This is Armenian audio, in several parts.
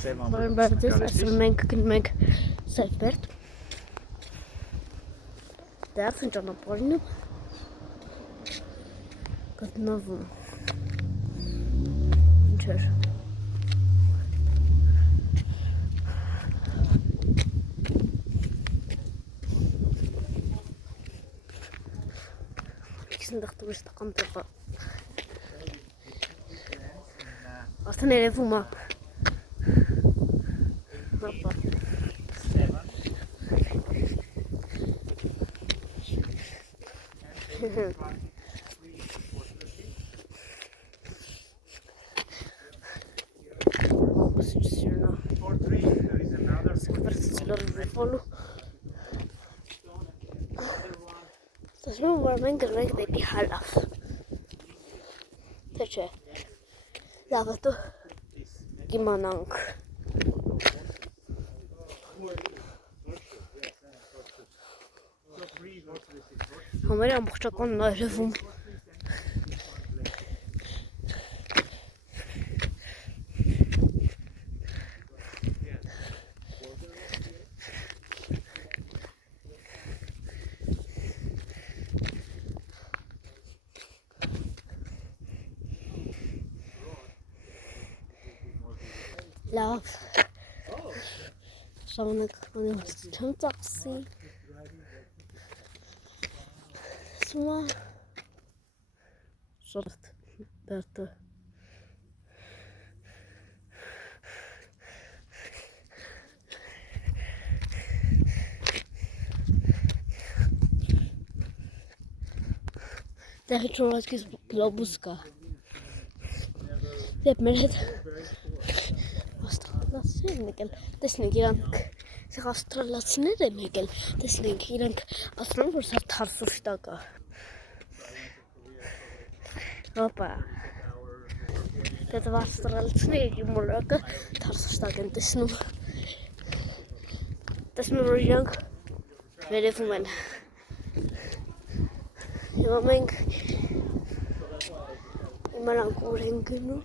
Բարեբարձ, այսօր մենք գնում ենք Սայֆբերդ Դարձն ճանապարհին գտնվում ինչ էր Քիստեղ տուրիստական տեղ Արդեն երևում է Հապա Տեսնում որ մենք գնանք դեպի Հալավ Թե չէ Լավ հետո կիմանանք Համարի ամբողջականն այրևում Լավ Շանակ անիմաստ չեմ ծախսի Սումա Շորտ բերտը Տեղի չորացքիս գլոբուս կա Դեպ մեր հետ Աստրալացիներ եկել, տեսնենք իրանք աստրալացիներ եմ եկել, տեսնենք իրանք աստրալում որ սա թարսուշտակ է Հոպա Դետև աստրալացիները մոլակը թարսուշտակ են տեսնում Տեսնում որ իրանք վերևում են Հիմա մենք իմանանք ուր են գնում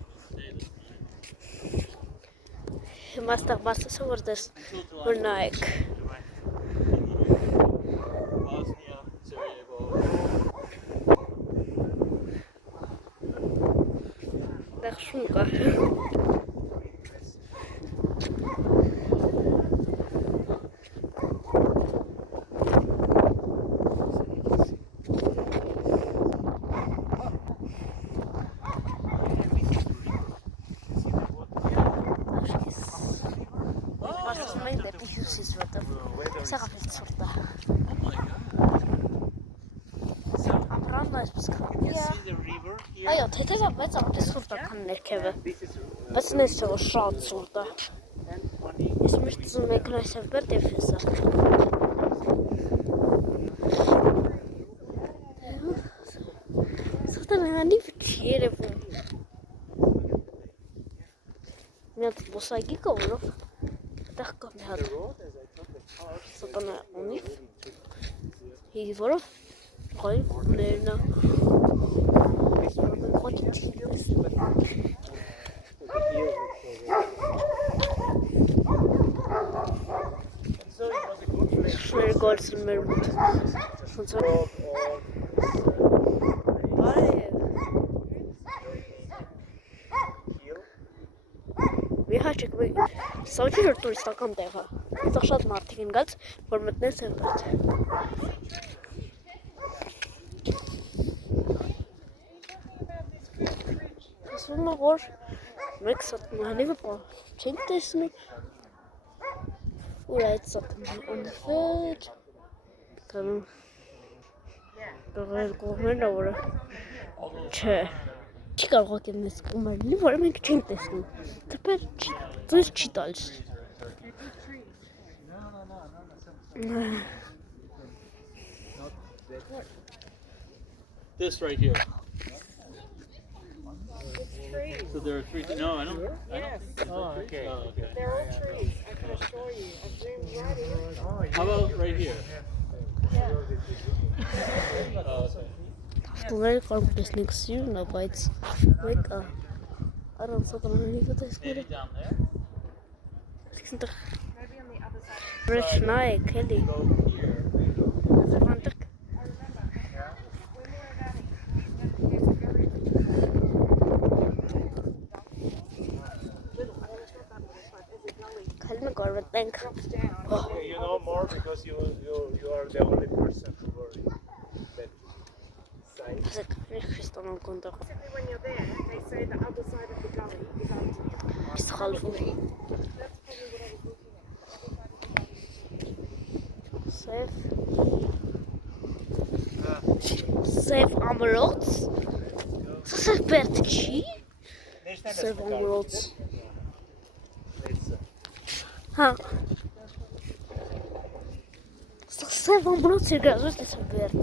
Հիմա ստեղ բացասը որ նայեք Դեղ շուն կա Սաղավիլ ծուրտը Ամրանն այսպես կան Այո, թեթևը, բայց ամպես ծուրտը կան ներքևը Բայց նես չէ, որ շատ ծուրտը Ես միշտ ծում եք նայսև բերդ և հեսա Սաղտը նյանիվ չի երևում Մի հատ բոսագի կա որով Տեղ կա մի հատ Սատանա ունիվ Հիգի որով Խայ ներնա Խոչի Շներ գարցն մեր մոտ Մի հաչեք Սա չի որ տուրիստական տեղ է Այստեղ շատ մարդիկ են գած, որ մտնեն Սայֆբերդ Ասվում է, որ մեկ սատնանիվը չենք տեսնում Ուր այդ սատնանիվը Կանում Կողեր կողմերն է որը Չէ Չի կարող եմ ես կողմերնի, որը մենք չենք տեսնում Թպեր ձեզ չի տալիս This right here. So there are three. No, I don't. Yes. Oh, okay. Oh, okay. There are trees. I can assure you. I zoomed right in. How about right here? Yeah. Oh, okay. Տուները կարող տեսնենք սիրուն է, բայց մեկ առանց սատնանիվը տեսնելը Maybe down there. Center. Maybe on the other side. Rich Nike, Kelly. I remember when we were at Annie, there's a very little, it's not that little, but there's a gully Kalma Gorbat Bank. drops down. Oh. You know more because you are the only person who worry that side. Cristiano Ronaldo. Basically, when you're there, they say the other side of the gully is empty. Is halfu. That's probably what I was looking at. The other side of the gully. Safe. Safe Amrots. Safe Bertki. Safe Amrots. Ha. Safe Amrots ir grāzos, tas ir Bert.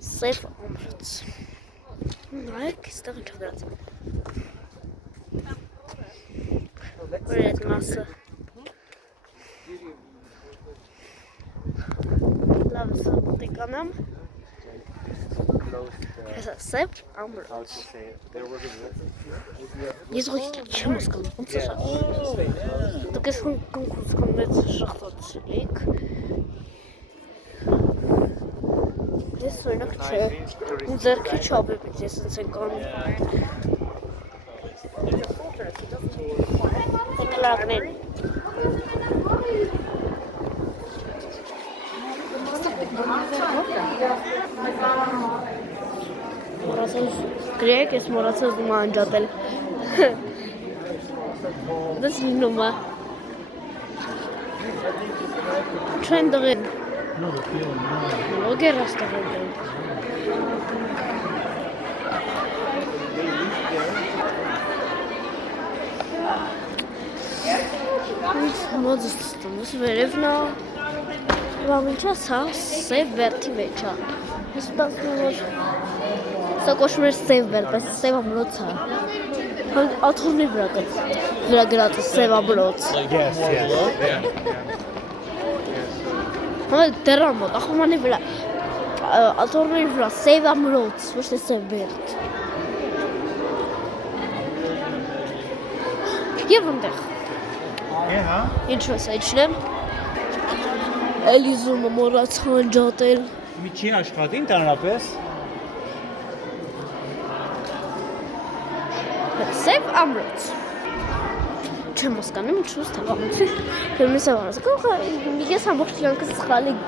Safe Amrots. Nike, is toch een gebeurd. Red massa. Laten we wat ik kan hem. Is dat safe Amrots? Есть хоть чем сказать. Так если он конкурс комнате шахтот лик. Здесь рынок че. Зерки чобы здесь сенкон. Поклакнет. Մորացել գրեք, ես մորացել դու անջատել։ Դες լինում է։ Չեն դղել։ Ոգեր աստղել դել։ Մոդս ստում, ես վերևն է։ Վամ ինչա սա, սև բերթի մեջ է։ Ես սպասում որ Սա կոչվում էր սև բեր, բայց սև ամրոց է։ Աթոռնի վրա գրած է սև ամրոց։ Yes. Համա դեռան մոտ, ախումանի վրա աթոռնի վրա սև ամրոց, ոչ թե սև բերդ։ Եվ ընդեղ։ Ինչու է սա իջնեմ։ Էլիզումը մորացա անջատել։ Միջի աշխատի ընդհանրապես։ Սև ամրոց։ Չեմ հասկանում ինչու ստավամեցի։ Քերմի սև ամրոց։ Ես ամբողջ կյանքս սխալ եմ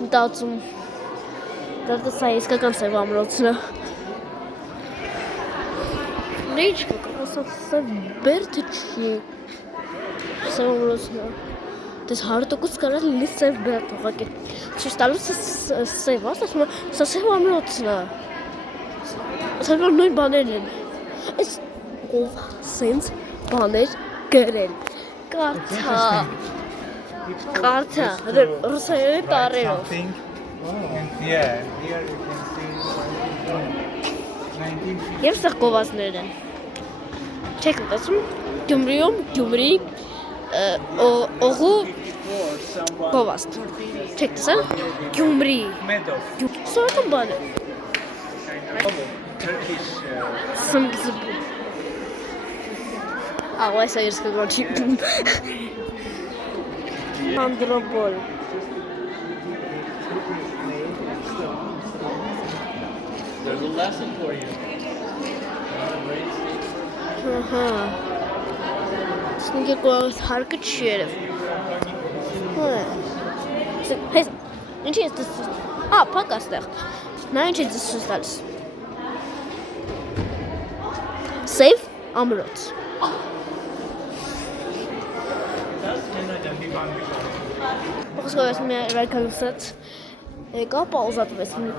մտածում։ Դա սա իսկական սև ամրոցն է։ Ինչ կասա սև բերդը չի։ Սև ամրոցն է։ Դες 100% կարա լինի սև բերդ ուղղակի։ Ցույց տալուց սև, ասում եմ, սա սև ամրոցն է։ Ասում եմ նույն բաներն են։ Այս ով սենց բաներ գրել։ Կարթա, ռուսերենի տառերով։ Yeah, here you can see 1950. Եվ սա գովազներ են։ Չեք մտածում, Գյումրիում, Գյումրի, օղու գովազդ։ Չեք տեսա, Գյումրի, Medov. սովետան բան է։ Turkish. Սմգզբու։ Աղու այս այրս կգոչի։ Անդրոպոլ։ There's a lesson for you. Ահա։ Սնգե կողս հարկը չի երև։ Հես, ինչի ես դες փակ աստեղ։ Նա ինչ է դες սուս տալիս։ Սև ամրոց։ Պողսկով ես մի վերքալուսած եկա, պաուզատվես մի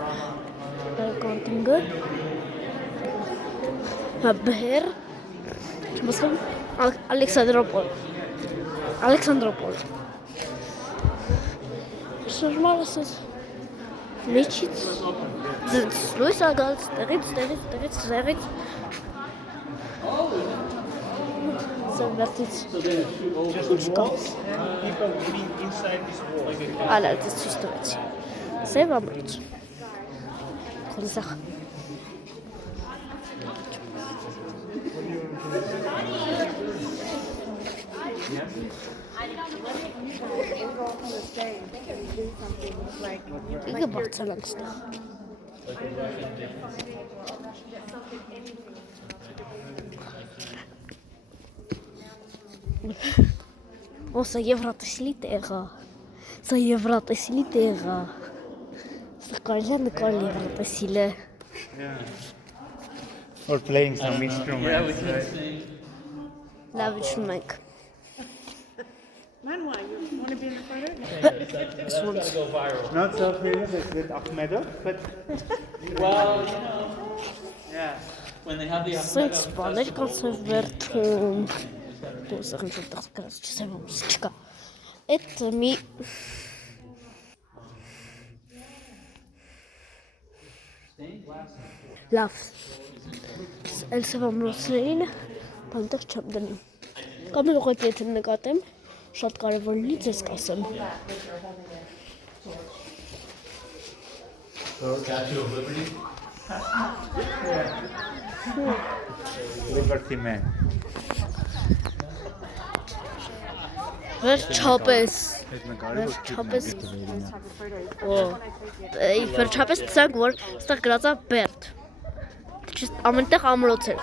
կոնտինգը։ Բեր, չմասխում, Ալեքսանդրոպոլ։ Շրմալ ասած, մեջից, լույս ագալ, ստեղից, Սերվերտից։ Just walls and people living inside this wall. Ալա, դες ցույց տվեցի։ Սև ամրոց։ Խոնսախ։ Իգը բարձր անցնի։ Սա եվրատեսիլի տեղա։ Սա եվրատեսիլի տեղա։ Սա կարելի է նկարել եվրատեսիլը։ Or playing some instruments. Լավ իջնում ենք։ Manwa, you want to be in the photo? That's gonna go viral. Not so famous as with Ahmedov, but Well, you know, yeah. when they have the Սենց սպաներ կանցև վերթում։ Դուս ախն շուտ տղսկրած չսեմ ումս չկա։ Էդ մի լավ։ Էլ սև ամրոցներին բանտեղ չեմ դնում։ Կամ էլ ուղղակի եթե նկատեմ, շատ կարևոր լինի ձեզ կասեմ։ Statue of Liberty. Liberty Man. Վերջապես։ Այդ նկարը Վերջապես վերջապես ցանկ որ ստեղ գրած է Բերտ։ Ամենտեղ ամրոց էր։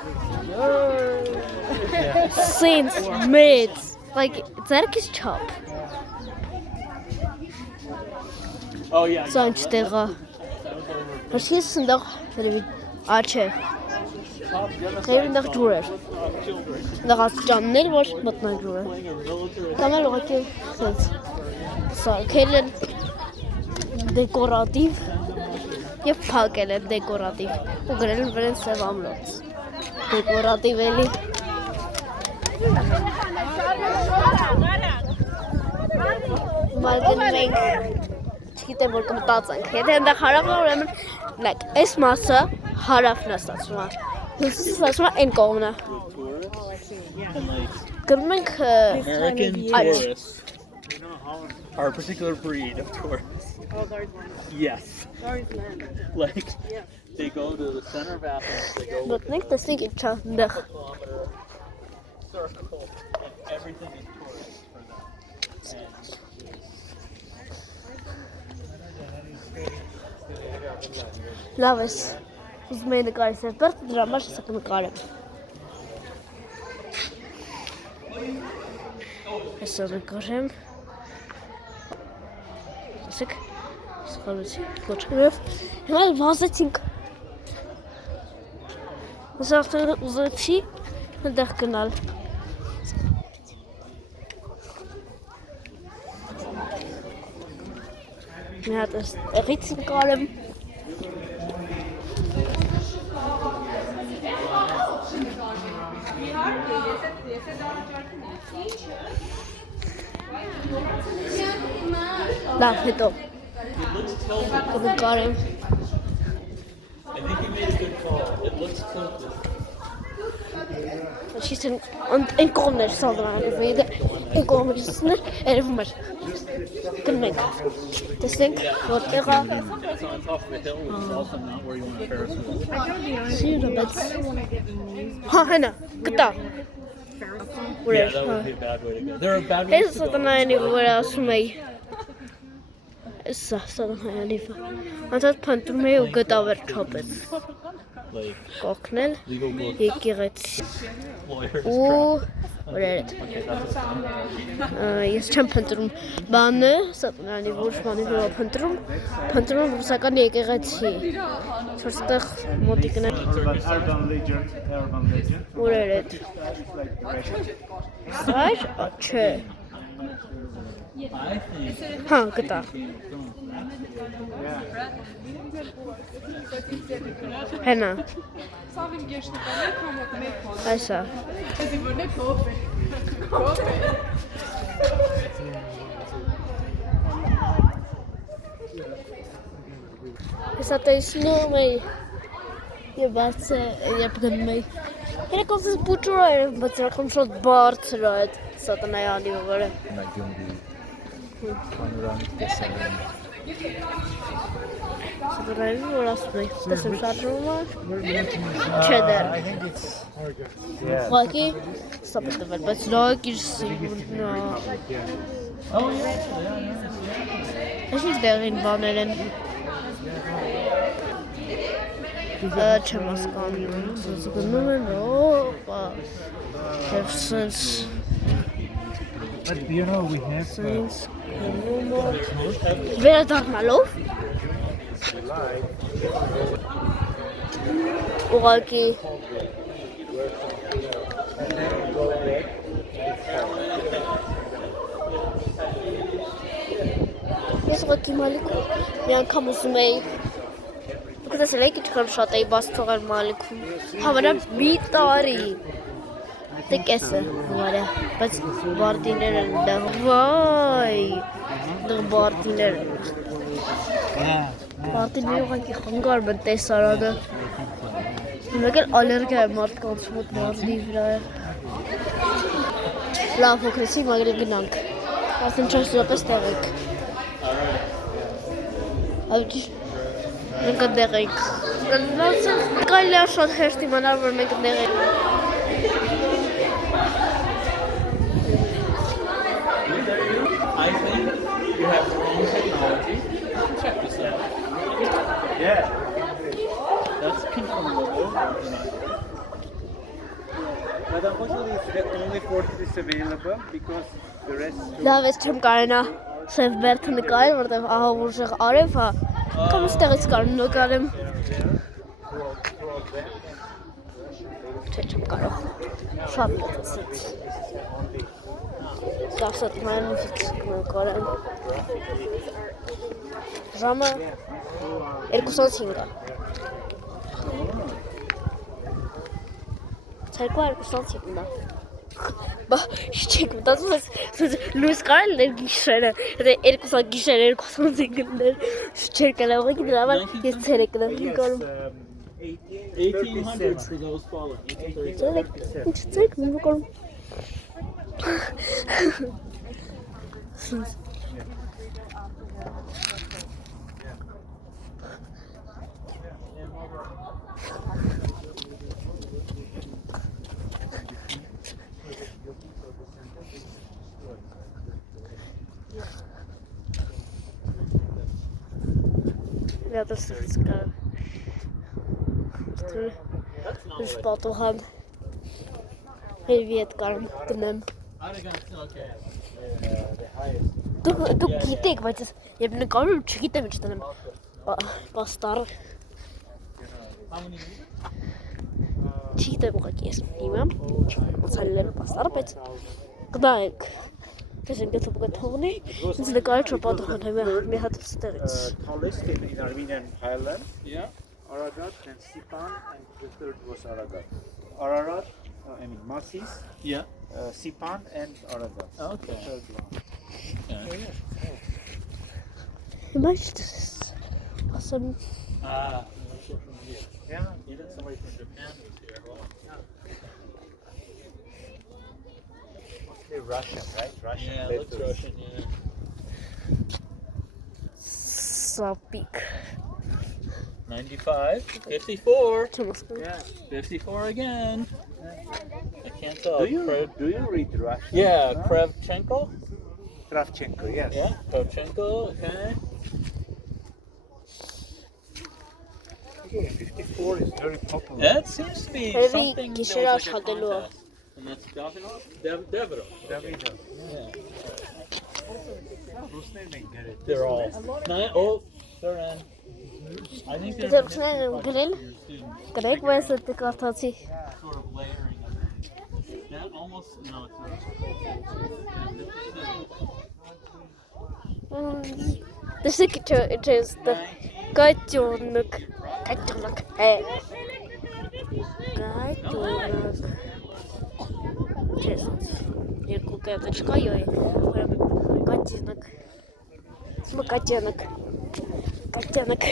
Սենց մեծ, like ձերքից չափ։ Oh yeah. Սա ինչ տեղա։ Հաշիվ սնդող երևի աչե։ Երևի այնտեղ ջուր էր։ Այնտեղ աստիճաններ որ մտնաջուր է։ Կամ էլ ուղղակի սենց սարքել են դեկորատիվ եւ փակել են դեկորատիվ ու գրել են վրան սև ամրոց։ Դեկորատիվ էլի։ Մարգեն մենք չգիտեմ որ կմտածենք։ Եթե այնտեղ հարավն է ուրեմն like այս մասը հարավն է ստացվում։ Հյուսիսը ստացվում է այն կողմն է։ And like Գնում ենք American Art. tourists are a particular breed of tourists. Oh, those ones. Yes. Those men. Like Yeah. they go to the center of Athens, they go մտնենք տեսնենք ինչ է այնտեղ։ kilometer circle, and everything is tourist for them. Լավ ես։ Ուզում եի նկարել սև բերտ, դրա համար ես կնկարեմ։ Այսօր նկարեմ։ Ասեք, սխալեցի, ոչ գրև։ Հիմա վազեցինք։ Ես արդեն ուզեցի այնտեղ գնալ։ Մի հատ էղից նկարեմ։ Լավ, հետո կնկարեմ։ I think you made a good call. It looks tilted. Շիշտեն այն կողմն էր սալդրանալով, այն կողմն էր սներ, երևում էր։ Գնենք, տեսնենք, որտեղ է։ It's on top of a hill, which is also not where you want a Ferris wheel. Սիրը, բայց… Հա, հենա, գտա։ Ուր Yeah, էր, that հա։ would be a bad way to go. There are bad ways Ես to go. սատանայանի վրա ասում էի։ Սա սատանայանի վրա։ Անցած փնտրում էի ու գտա վերջապես։ Like Կողքնել, legal book եկեղեցի։ lawyers. Ու ուր էր էդ։ Okay, that's a Ես չեմ փնտրում բանը, սատանայանի ոչ բանի վրա փնտրում ռուսական եկեղեցի։ Չորստեղ մոտիկն է։ Urban legend. Ուր էր էդ։ It's like legend. Սա էր, չէ։ I think Հա, գտա։ Հենա։ Այսա։ Ես ատեսնում էի և բարձ երբ գնում էի։ Երեք ոսես բուջուր էր, բայց երակում շատ բարձր է այդ սատանայանի վրա։ Սատանայանի որ ասում էի, տեսեմ շարժում է, չէ դեր։ I think it's Ուղղակի սա պետքվել, բայց լակ իր սիրուն է։ Oh yeah. Ինչ դեղին բաներ են։ Չեմ հասկանում, սենց գնում են, օպա, և սենց But you know, we have սենց գնում են, վերադառնալով, ուղղակի ես ուղղակի մալիքում մի անգամ ուզում էի դուք տեսել եք ինչքան շատ էի բաց թողել մալիքում հավանաբար մի տարի դեք էս է համարյա բայց բարդիներ են դա վայ դա բարդիներ են բարդիները ուղղակի խանգարում են տեսարանը մեկ էլ ալերգիա է մարդկանց մոտ բարդի վրա է լավ հոգրեցի մագրի գնանք արդեն 4 րոպե տեղ եք մենք դեղ ենք կարելի է շատ հեշտ իմանալ որ մենք դեղ ենք I think you have your own technology. Check this out. yeah. That's pink from the logo. But unfortunately, it's the only port is available because the rest. լավ ես չեմ կարենա սև բերթը նկարել որտեղ ահա ուժեղ արև հա կամ ստեղից կարում նկարեմ չեմ կարող շատ լեցից Դասատ մանուց նկարեմ ժամը 2:05 Ցերկու 2:05 Բա չեք մտածում ես լույս կարել էր գիշերը դե 2 գիշեր 2:05-ներ չեր կարող եք դրա համար ես ցերեկ նկարում 1800s for those falling. 1830s. ինչ ցերեկ նկարում Ja, das ist geil. Ich spart auch an. Hey, wie hat gar nicht genommen. Du geht ich, weil das. Ich habe eine ganze Geschichte mit dem Bastar. Geschichte auch jetzt nicht mehr. Was soll denn Bastar bitte? Gleich. Das sind jetzt aber Tony. Das ist eine geile Sport und mir hat es Tallest in Armenian highland. Yeah. Ararat and Sipan, and the third was Ararat. Ararat, Masis, Yeah. Sipan, and Ararat. Okay. Third one. Imagine this. Awesome. Ah. Yeah. Even somebody from Japan was here. Well, Mostly Russian, right? Russian. yeah, it looks letters. Russian, yeah. So big. 95, 54, Yeah. 54 again. I can't tell. Do you read Russian? Yeah, No? Kravchenko. Kravchenko, yes. Yeah, Kravchenko, okay. Okay, 54 is very popular. That seems to be Heavy something that was Gishera like a Shagelo. contest. And that's Davidov? Davidov. Davido. Yeah. Whose name is Gerrit? They're all. Oh, they're in. I think they're They're from history playing department Grill? for your students. Greg was at the Kartazi. Sort of layering of it. That almost, no, it's This is the Kajunuk. Kajunuk. Hey. Kajunuk. Jesus. You're cooking at the sky. Kajunuk. Smoke Kajunuk. Kajunuk.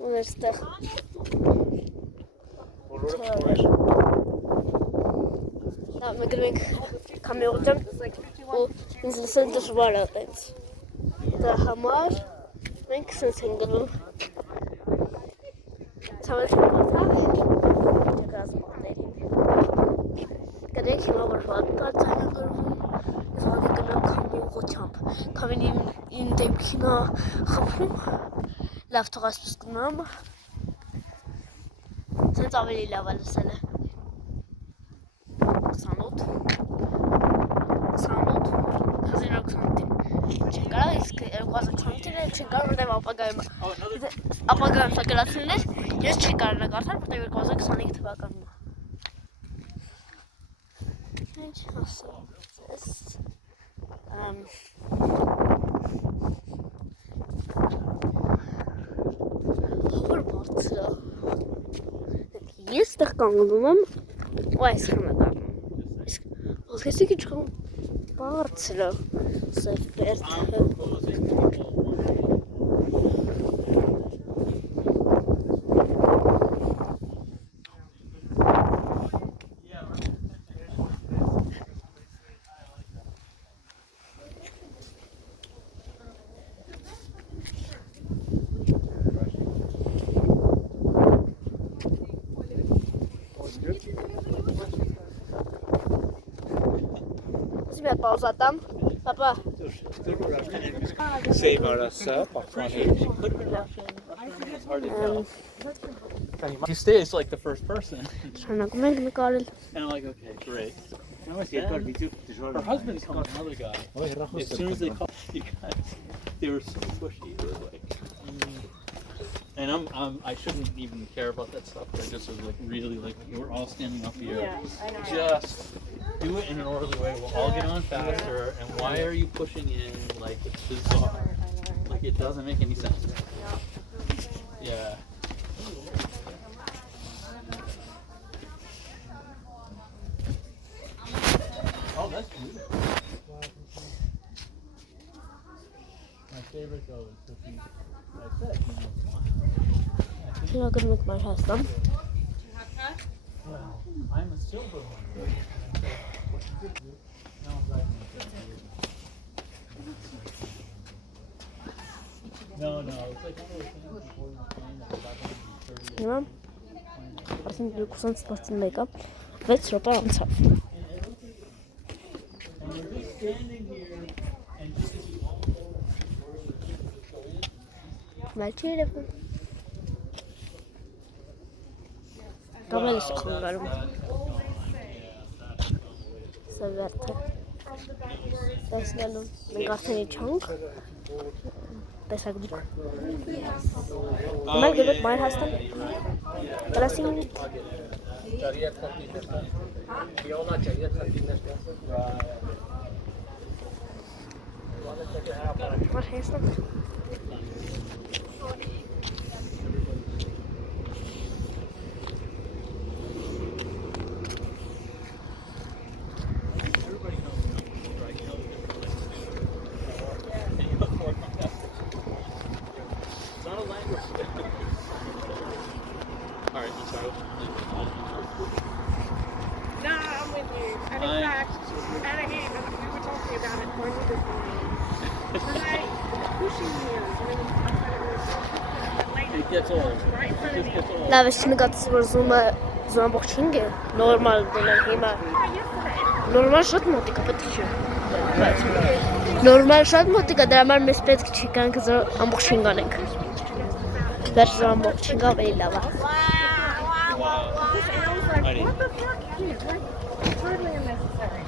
Universitet. Ja, met de week gaan we op jump. ու ինձ լսել դժվար է տենց։ Դա համար մենք սենց ենք գնում։ Ցավոք կորցավ է չգազմողներին։ Գնենք հիմա որ վատ բարձրան գրվում, զոհի գնանք խմբողությամբ, քավին իմ դեպքին խփում, լավ թող ասպես գնամ, սենց ավելի լավ է լսել է։ 28 չեն կարող, իսկ 2028-ին չեն կարող, որտև ապագայում սա գլացիներ, ես չեն կարող նկարդալ, որտև 2025 թվականն է։ Ինչ ասեմ ձեզ, որ բարձր է, ես տեղ կանգնում եմ, ու այս խմը դարնում, իսկ ոսկեսի քիչ խմ բարձր է, սև բերդը։ Զիբեր պաուզա տամ, պապա։ Save arası, You stay as like the first person. Շարունակում ենք նկարել։ And I'm like, okay, great. Her husband called another guy. As soon as they called you guys, they were so pushy. It was like, and I shouldn't even care about that stuff. But I just was like, really, like, we're all standing up here. Yeah, I know. Just do it in an orderly way. We'll all get on faster. And why are you pushing in? Like, it's bizarre. Like, it doesn't make any sense. Yeah. Oh, that's beautiful. My favorite though is cooking. I said, Շնորհակալ ենք մեր Հայաստան։ well, I'm a silver one. What you could do? Now I'm driving. No, it's like one of those things before you're playing that you're about to be 30. Հիմա արդեն 2011-ը 6 րոպե անցավ։ And you're just standing here and just Մալչի երևում։ Կամ էլ շքնգարում։ Սա վերթը։ Տեսնելու մենք արդեն իջանք։ Տեսակ դուք։ Հիմա գնանք մայր Հայաստան։ Գրասին Մայր Հայաստան։ Alright, I'm sorry. No, I'm with you. And in fact, Anna Hayes, we were talking about it going this morning. Tonight, pushing here. It gets old. Right in front of me. It gets old. Լավ է չնկատես որ զումը ամբողջին է նորմալ դնել հիմա նորմալ շատ մոտիկա պետք չէ նորմալ շատ մոտիկա դրա համար մեզ պետք չի կանք ամբողջին գանենք վերջ ամբողջին գավ էլի լավ է What the fuck? It's totally unnecessary.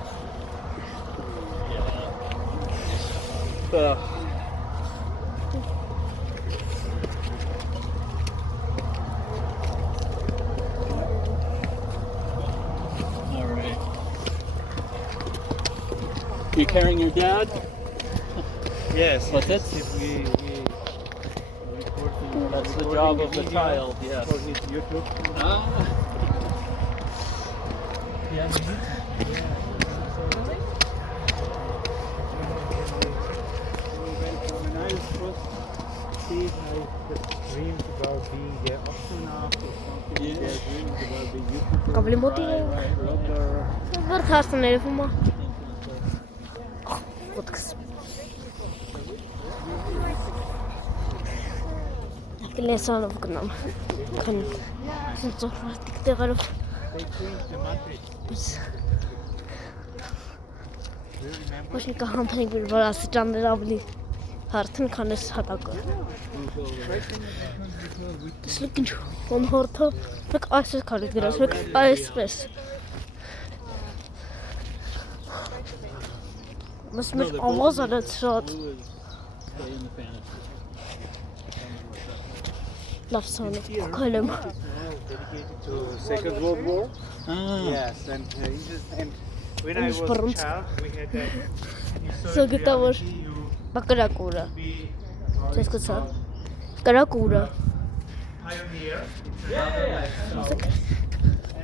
Alright. You carrying your dad? Yes. But that's the job of the child, yes. For his YouTube. Yeah. When I was first seeing, I dreamed about being an astronaut or something. Yeah. I dreamed about being YouTuber, Ավելի մոտիկ է blogger. վեր քարտն երևում է ոտքս։ Լեսանով գնամ։ Քան ծովարտիկ տեղերով։ They changed the matrix. Ոչ մի կհամբենք որ վարասիճաններ ավելի հարթն քան էս հատակը։ Տեսլեք ինչ կոնհորթը մեկ այսպես քարի գրած, մեկ այսպես։ Մս մեր ավազ արած շատ։ Լավ սանով կոքալեմ։ Dedicated to Second World War. Yes, and when I was a child, we had that. So գտավոր բակրակուրը։ Չես կցա։ Կրակուրը։ Pioneer.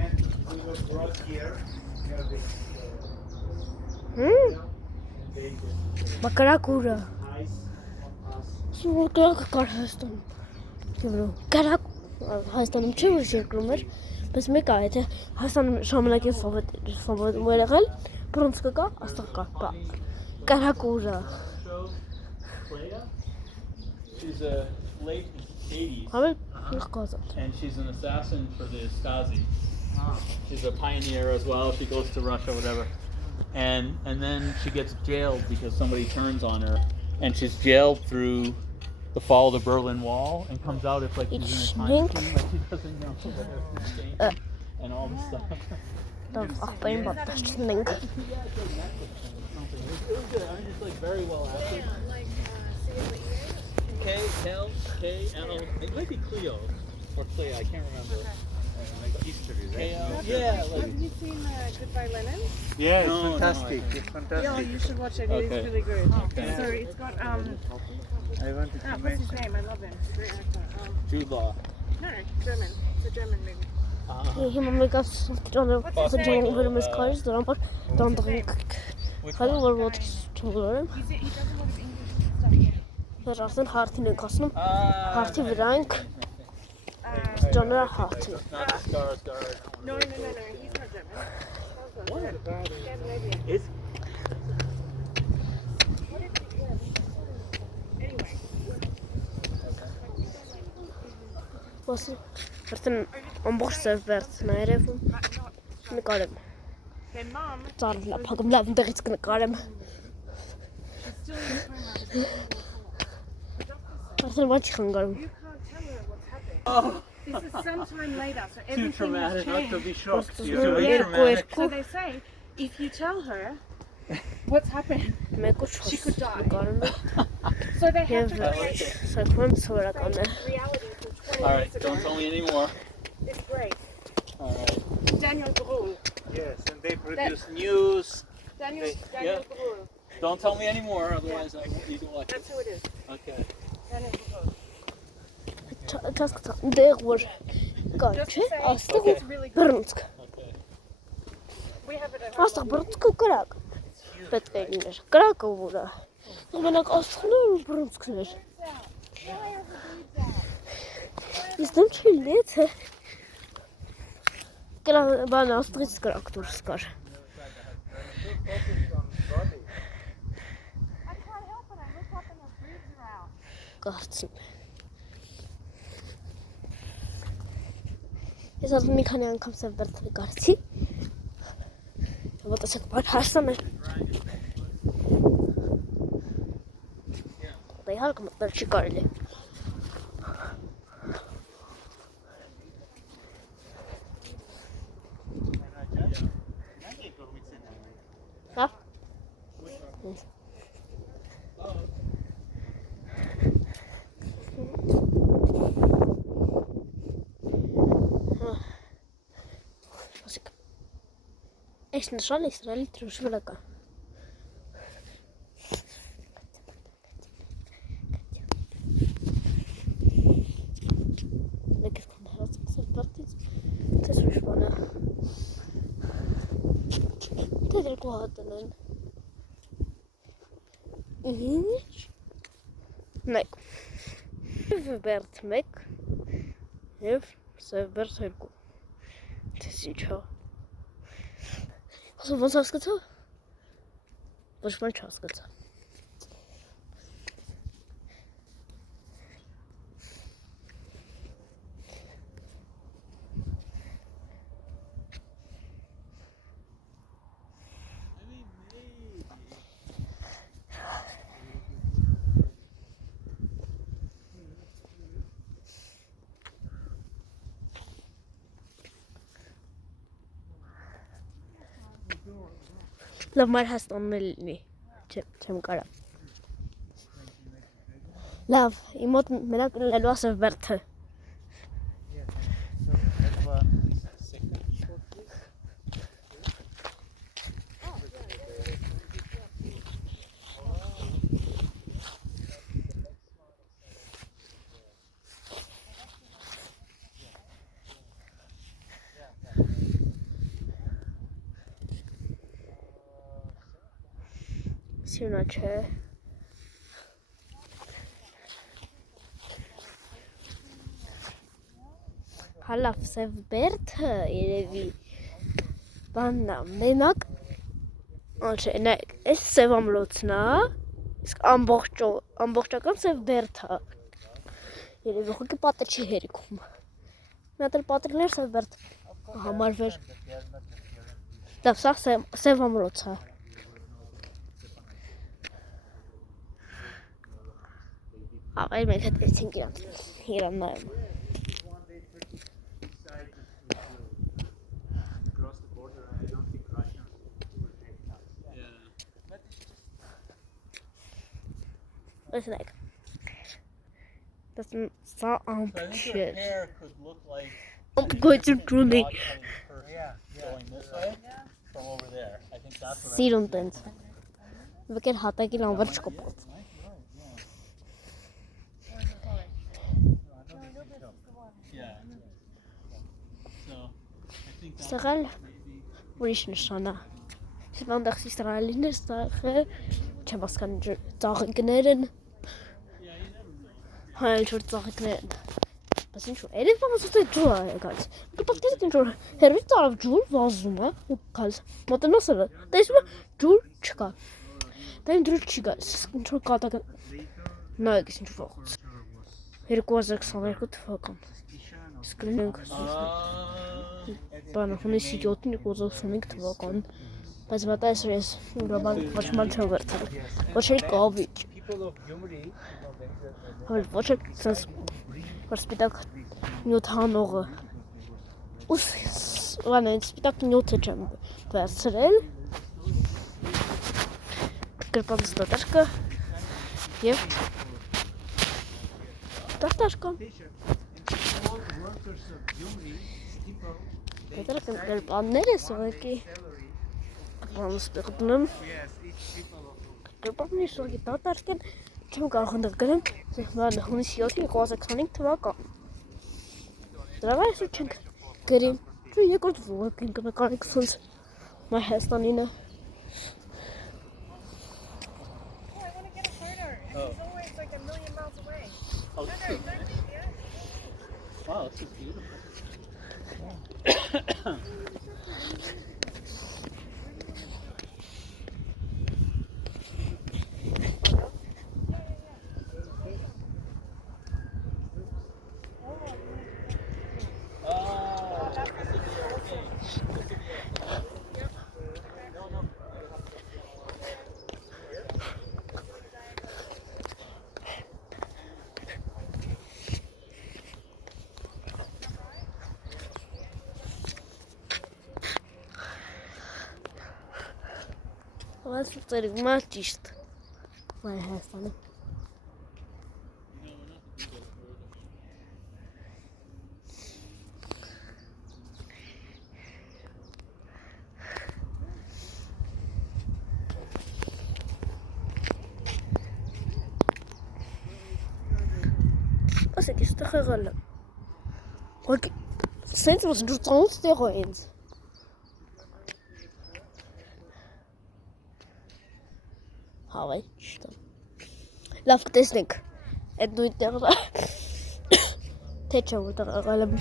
And we were brought here. Բակրակուրը։ Սուր կրակը կար Հայաստանում։ Կրակ Հայաստանում չէ որ երկրում էր, բայց մեկ է, եթե Հայաստանում ժամանակին սովետում էր եղել, բրոնզ կա, աստղ կա, կրակուրը։ She's a late 80s. Հավել կազատ։ And she's an assassin for the Stasi. She's a pioneer as well. She goes to Russia, whatever. And then she gets jailed because somebody turns on her. And she's jailed through the fall of the Berlin Wall and comes out if like she's in a time machine, like she doesn't know what has changed and all this stuff. Լավ, աղբային բատաշնենք։ It was good. I mean, it's like very well acted. K-L. It might be Cleo or Clea. I can't remember. Like history, right? Yeah, like. Have you seen Goodbye Lenin? Yeah, it's No, no, fantastic. I It's Yeah, fantastic. you should watch it. It Okay. is really good. Okay. So it's got I wanted to what's his mention. name? I love him. He's a great actor. Jude Law. No, German. It's a German movie. Հիմա մեկ ասում վրում ես քարից, դրան բար դանդղիկ։ Հալու որ ոտքս չողորեմ, He does a lot of English stuff. որ արդեն հարթին ենք ասնում, հարթի վրա ենք, ճաները հարթին։ Not Skarsgård. No. He's not German. Scandinavian. Is Anyway. Ասում, արդեն ամբողջ սև վերցն է երևում, նկարեմ, Their mum, ծարն լավ, հագում լավ ընդեղից կնկարեմ, still in the coma. արդեն բան չի խնգարում, You can't tell her what's happening. This is sometime later, so too everything has traumatic. Not to changed. be shocked. So they say, if you tell her what's happened, մեկ ու չոս could die. նկարում է, so they have և to create սակվում սովորական է, reality from 20 All right, years ago. don't tell me anymore. It's great. All right. Daniel Brühl. Yes, and they produce news. Daniel Yeah. Brühl. Don't tell me anymore, otherwise I won't need to watch it. That's who it is. Okay. Daniel Brühl. չասկացա, դեղ որ կար, չէ, աստղ ու It's really good. բրնցք, Okay. We have it at home. աստղ բրնցքը կրակ, պետք է լիներ, կրակը որը, մենակ աստղներ ու բրնցքներ, ես դեմ չի լինի, թե բան աստղից կրակ դուրս կար, I can't help it. I look up and the boobs are out. կարծին, ես արդեն մի քանի անգամ սև բերդ նկարեցի, ոտասեք բար հասան էր, դա իհարկը մտնել չի կարելի, հա, այս նշանը Իսրայելի դրոշի վրա կա, մեկ ես կան հրացք սև բարտից, տես ուրիշ բան է, թե երկու հատն են, ինչ, մեկ, և բերդ մեկ, և սև բերդ երկու, տես ինչ հա, ասում ոնց հասկացա, ոչ բան չհասկացա, Լավ մար Հայաստանն էլ լինի։ Չեմ կարա։ Լավ, իմ մոտ մենակ լելու է Սևբերդը։ Սիրունա չէ։ Հալավ Սևբերդը երևի բաննա մենակ Անչե, նայեք, այս Սև ամրոցն է, իսկ ամբողջական Սևբերդը երևի խոքի պատեր չի հերիքում։ Մի հատ էլ պատերներ Սևբերդ համարվեր։ Լավ, սա Սև ամրոց է։ Աղայր մենք հետեցինք իրան նայում։ Listen, that's so Her hair could look like I'm going to truly going this way from over there. I think that's what see on things. We can have a little bit of Yeah. So I think that's Israel, ուրիշ նշան է։ Սպանդախ Իսրայելին էր ստախը, չեմ հասկանում ծաղիկներ են։ Հայ ինչ-որ ծաղիկներ են։ Բայց ինչ-որ երևի վազում է ջուր է եկած։ Դու պատկերացրու ինչ-որ հերվից տարավ ջուր վազում է ու գալիս։ Մոտենաս է, տեսնում է ջուր չկա։ Դա ինչ ջուր չի գալիս, ինչ-որ կատակ նայեք ինչ վաղուց։ 2022 թվական։ Իսկ մենք բանը հունիսի 7-ին 2025 թվական։ Բայց մտածում ես ուրաբան ոչ ման չեմ վերցել։ Ոչ էլ կավիճ։ Ոչ էլ sense որ սպիտակ նյութ հանողը։ Ուս բանը սպիտակ նյութը չեմ վերցրել։ Գրպանց դատարկ եւ դատարկ։ Դատարկ գրպաններ է սողեկի։ Վանս բեղդնում։ Գրպաններ սողեկի դատարկ են։ Չեմ կարող ընդեղ գրեմ, բանը հունիսի 7-ին 2025 թվական։ Դրա վրա այսօր չենք գրիմ։ Դու երկրորդ ողոք ենք նկարենք սենց մայ Հայաստանինը։ He's always like a million miles away. oh, this is nice. Yeah. Wow, this is beautiful. Բայց ծերիկ մա ճիշտ։ Մայ Հայաստանը։ Ասեք իստեղ եղել եմ։ Ոք սենց ոնց դու ծանոթ տեղ է ինձ։ Հավայ, ճիշտ է։ Լավ կտեսնենք։ Այդ նույն տեղը։ Թե չէ որտեղ եղել եմ։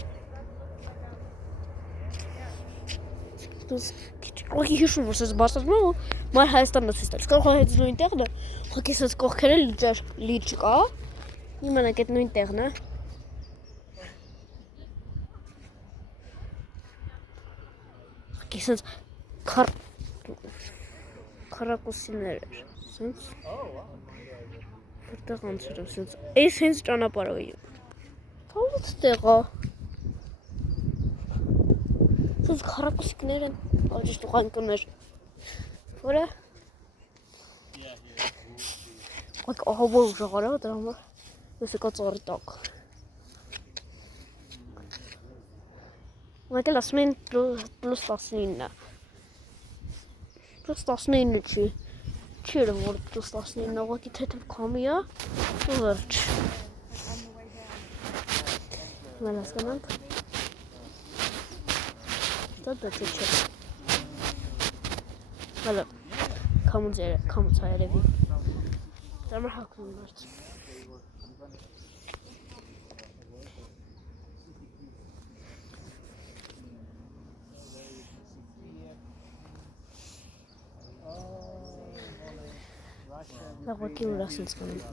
Դուս քիչ հիշում որ ես բարձրացնում եմ, մայր Հայաստանն է ցույց տալիս։ Կարող է այդ նույն տեղն է։ Ուղղակի ես կողքերը լիճ կա։ Իմանաք այդ նույն տեղն է։ Կիսած քարակուսիներ էր, սենց։ Որտեղ անցել եմ սենց։ Այս հենց ճանապարհով եմ։ Ո՞ց տեղա։ Սենց քարակուսիկներ են, աջիշտ ուղանկներ։ Որը Yeah, here. Like ահավոր ուժեղար է դրա համար ես եկա ծառի տակ Մենք էլ ասում են պլուս 19 Պլուս 19 չի Չէր որ պլուս 19 ուղղակի թեթև քամի է ու վերջ Մենք հասկանանք Դա չէ Հələ քամուց երևի Դրա համար հակում մարդ Լավակի ուր ասենց կանում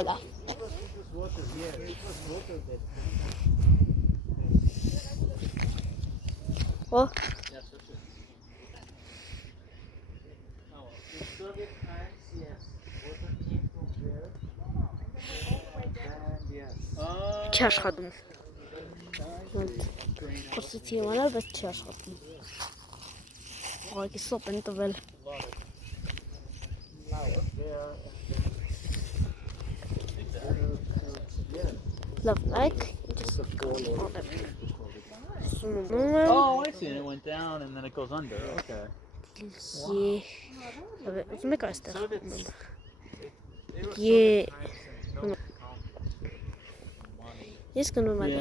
Ալա Ո Soviet times, yes. Water came from there. And yes. Չի աշխատում Խոսեցի իմանալ, բայց չի աշխատում Ուղղակի սոպ են տվել Լավ նայք Oh, I see. And it went down and then it goes under. Okay. Ուզում եք այստեղ Ես գնում եմ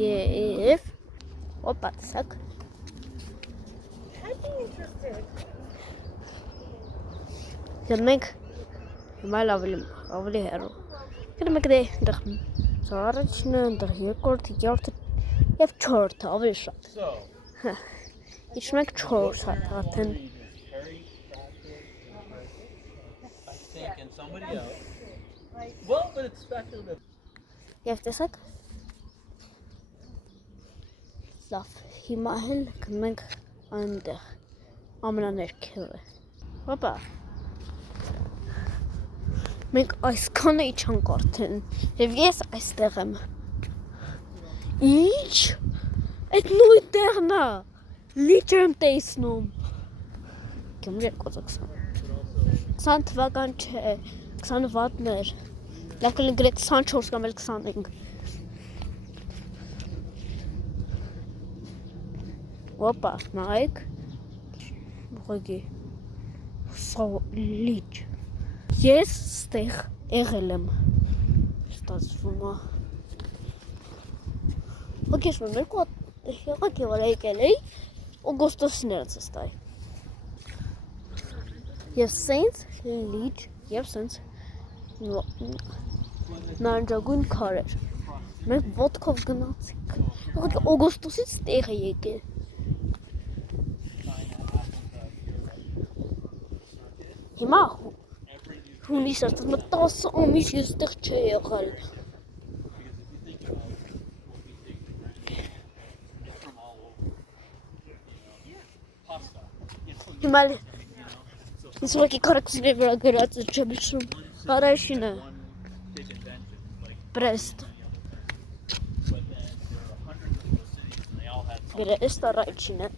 Եվ Օպա, տեսակ I'd be interested. Եվ մենք Հիմա ավելի հեռու Գնում եք դե ընդեղ Առաջինը, ընդեղ երկորդը, երրորդը Եվ չորրորդը, ավելի շատ So, Իջնում եք չորրորդ արդեն I think, and somebody else. Well, but it's speculative. Եվ տեսակ Լավ, հիմա էլ գնում ենք այնտեղ ամենաներքևը Հոպա Մենք այսքանը իջանք արդեն Եվ ես այստեղ եմ Ինչ? Այդ նույն տեղն է Լիճը եմ տեսնում Գյումրի 2020 թվական չէ 26-ներ Լավ կլինգրեք 24 կամ էլ 25 Օպա, նայք Ուղղակի Սա լիճ Ես ստեղ եղել եմ Ստացվում է Ոք ես մեմ երկու եղակ եվալ եկել էի Օգոստոսիներց ստայ Եվ սենց լիճ Եվ սենց Նարնջագույն քար էր Մենք ոտքով գնացինք Օգոստոսից տեղ է եկել Հիմա հունիս արդեն 10 ամիս ես տեղ չէ եղել Հիմա ես ուղղակի քարակուսների վրա գրած չեմ հիշում Առաջինը Բրեստ Բրեստ առաջինը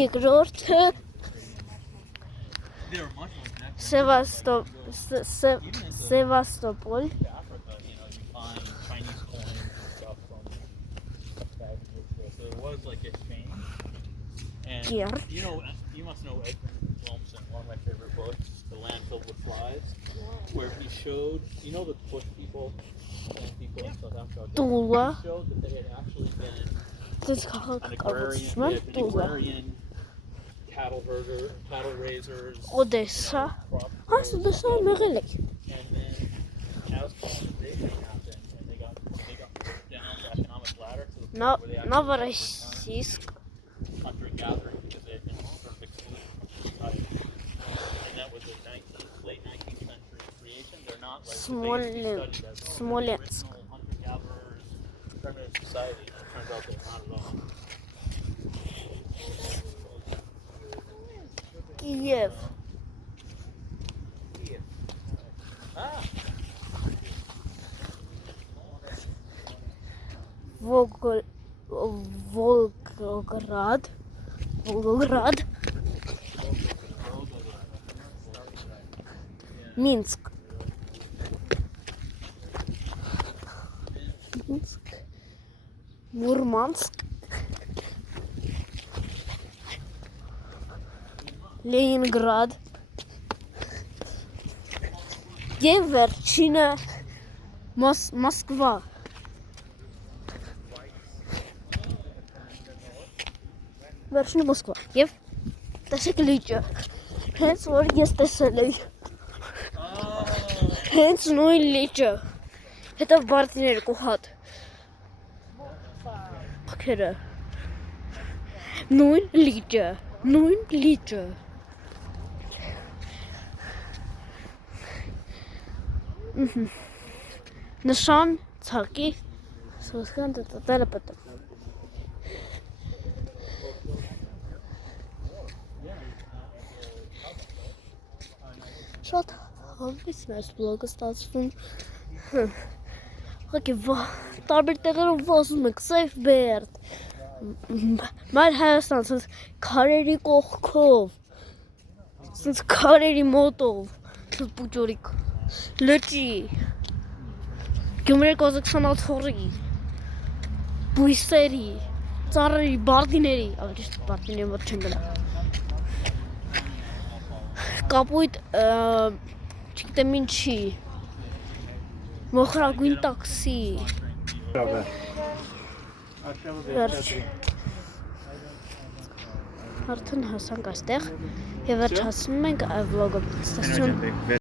Երկրորդը Sevastopol And you must know Edmund Wilmson, one of my favorite books, The Land Filled with Flies, where he showed, the bush people and people in South Africa, he showed that they had actually been an agrarian cattle herder, cattle raisers. Odessa. Odessa եղել եք։ And then as colonization happened and they got down the economic ladder to the point where they actually Novorossiysk hunter and gathering because they had been sort of excluded from society. And that was a late 19th century creation. They're not like they used to be studied as Smolensk. original hunter-gatherers, primitive society. It turns out they're not at all. Եվ Volgograd Minsk Murmansk Leningrad Եվ վերջինը Մոսկվա Վերջինը Մոսկվա Եվ տեսեք լիճը Հենց որ ես տեսել էի Հենց նույն լիճը Հետո բարձիներ կուհատ Պքերը Նույն լիճը Նշան ցակի Սոսկան տտատելը պտը Շատ հավիսն այս բլոգը ստացվում Հակի տարբեր տեղերով վազում եք Սեյֆ Բերդ Մայր Հայաստան սենց քարերի կողքով Սենց քարերի մոտով Սենց պուջորիկ Լճի Գյումրի կոզակսանաթորի Բույսերի Ծառերի, բարդիների Ավելի բարդիների մոտ չեն գնա Կապույտ Չգիտեմ ինչի Մոխրագույն տաքսի Վերջ Արդեն հասանք այստեղ Եվ վերջ հասնում ենք այ վլոգը